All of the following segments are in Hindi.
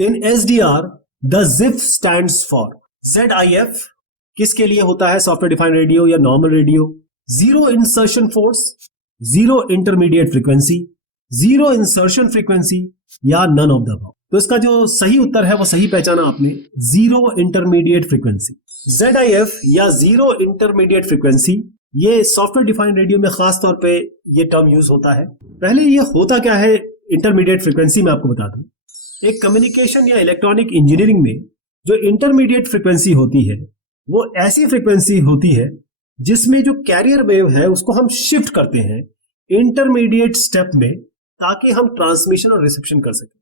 In SDR the ZIF stands for ZIF किसके लिए होता है? सॉफ्टवेयर डिफाइंड रेडियो या normal radio. Zero insertion force, zero intermediate frequency, zero insertion frequency या नन ऑफ द अबव। तो इसका जो सही उत्तर है वो सही पहचाना आपने, जीरो इंटरमीडिएट फ्रीक्वेंसी। ZIF या जीरो इंटरमीडिएट फ्रीक्वेंसी, ये सॉफ्टवेयर डिफाइंड रेडियो में खास तौर पे ये टर्म यूज होता है। पहले ये होता क्या है इंटरमीडिएट फ्रीक्वेंसी, मैं आपको बता दूं। एक कम्युनिकेशन या इलेक्ट्रॉनिक इंजीनियरिंग में जो इंटरमीडिएट फ्रीक्वेंसी होती है वो ऐसी फ्रीक्वेंसी होती है जिसमें जो कैरियर वेव है उसको हम शिफ्ट करते हैं इंटरमीडिएट स्टेप में, ताकि हम ट्रांसमिशन और रिसेप्शन कर सकें।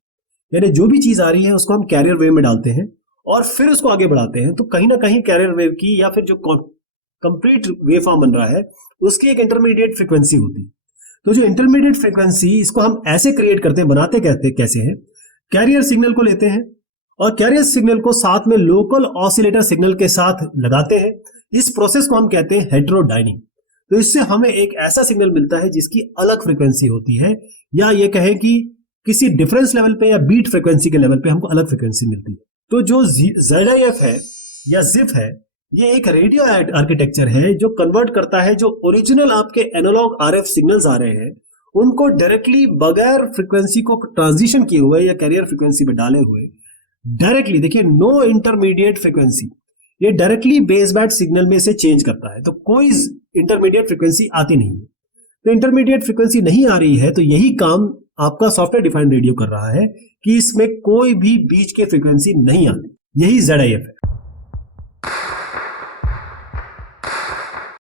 यानी जो भी चीज आ रही है उसको हम कैरियर वेव में डालते हैं और फिर उसको आगे बढ़ाते हैं। तो कहीं ना कहीं कैरियर वेव की या फिर जो कंप्लीट वेव फॉर्म बन रहा है उसकी एक इंटरमीडिएट फ्रीक्वेंसी होती है। तो जो इंटरमीडिएट फ्रीक्वेंसी, इसको हम ऐसे क्रिएट करते हैं, बनाते कहते कैसे हैं, कैरियर सिग्नल को लेते हैं और कैरियर सिग्नल को साथ में लोकल ऑसिलेटर सिग्नल के साथ लगाते हैं। इस प्रोसेस को हम कहते हैं हेटेरोडाइनिंग। तो इससे हमें एक ऐसा सिग्नल मिलता है जिसकी अलग फ्रीक्वेंसी होती है, या ये कहें कि किसी डिफरेंस लेवल पे या बीट फ्रीक्वेंसी के लेवल पे हमको अलग फ्रीक्वेंसी मिलती है। तो जो ZIF है या ZIF है, ये एक रेडियो आर्किटेक्चर है जो कन्वर्ट करता है जो ओरिजिनल आपके एनालॉग RF सिग्नल्स आ रहे हैं उनको डायरेक्टली बगैर फ्रीक्वेंसी को ट्रांजिशन किए हुए या कैरियर फ्रीक्वेंसी में डाले हुए डायरेक्टली, देखिए नो इंटरमीडिएट फ्रीक्वेंसी, ये डायरेक्टली बेस बैंड सिग्नल में से चेंज करता है। तो कोई इंटरमीडिएट फ्रीक्वेंसी आती नहीं है। तो इंटरमीडिएट फ्रीक्वेंसी नहीं आ रही है तो यही काम आपका सॉफ्टवेयर डिफाइंड रेडियो कर रहा है कि इसमें कोई भी बीच के फ्रीक्वेंसी नहीं आती। यही ZIF है।